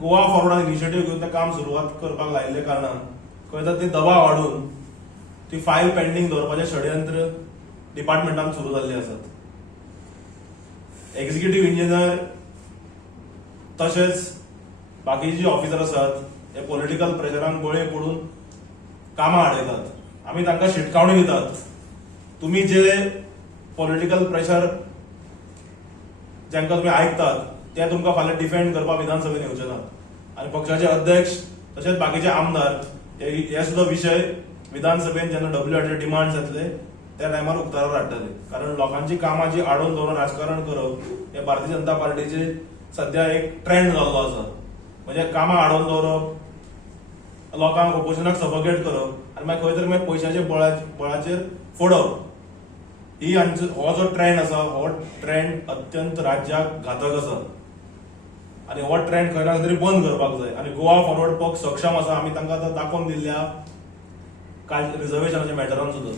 Goa फॉरवर्डान initiative घेऊन तें काम सुरवात करपाक लायिल्ले कारणान खंय ती दबाव वाडून ती फायल पेंडिंग दवरपाचें षडयंत्र डिपार्टमेंटान सुरू जाल्ले आसात. एक्झिक्युटिव्ह इंजिनियर तशेंच बाकीचे जे ऑफिसर आसात हे पॉलिटिकल प्रेशरान बळी पडून कामां आडयतात. आमी तांकां शिटकावणी दितात. तुम्ही जे पॉलिटिकल प्रेशर जांकां तुम्ही ऐकतात ते तुमकां फाल्यां डिफेंड करपाक विधानसभेत येवचे नात. आनी पक्षाचे अध्यक्ष तशेंच बाकीचे आमदार हे सुद्धा विषय विधानसभेत जेन्ना डब्ल्यूआरचे डिमांड्स येतले त्या टायमार उक्ताडार हाडटले. कारण लोकांची कामां जी आडोवन दवरून राजकारण करप हे भारतीय जनता पार्टीचे सध्या एक ट्रेंड जाल्लो आसा. म्हणजे कामां आडोवन दवरप, लोकांक ऑपोजिशनाक सफोकेट करप आनी मागीर खंय तरी पयशाच्या बळाचेर फोडप ही हो जो ट्रेंड आसा हो ट्रेंड अत्यंत राज्याक घातक आसा. आणि हो ट्रेंड खंय ना तरी बंद करपाक जाय. आणि गोवा फॉरवर्ड पक्ष सक्षम आसा. आमी तांकां आतां दाखोवन दिल्ल्या रिझर्वेशनाच्या मॅटरान सुद्धा.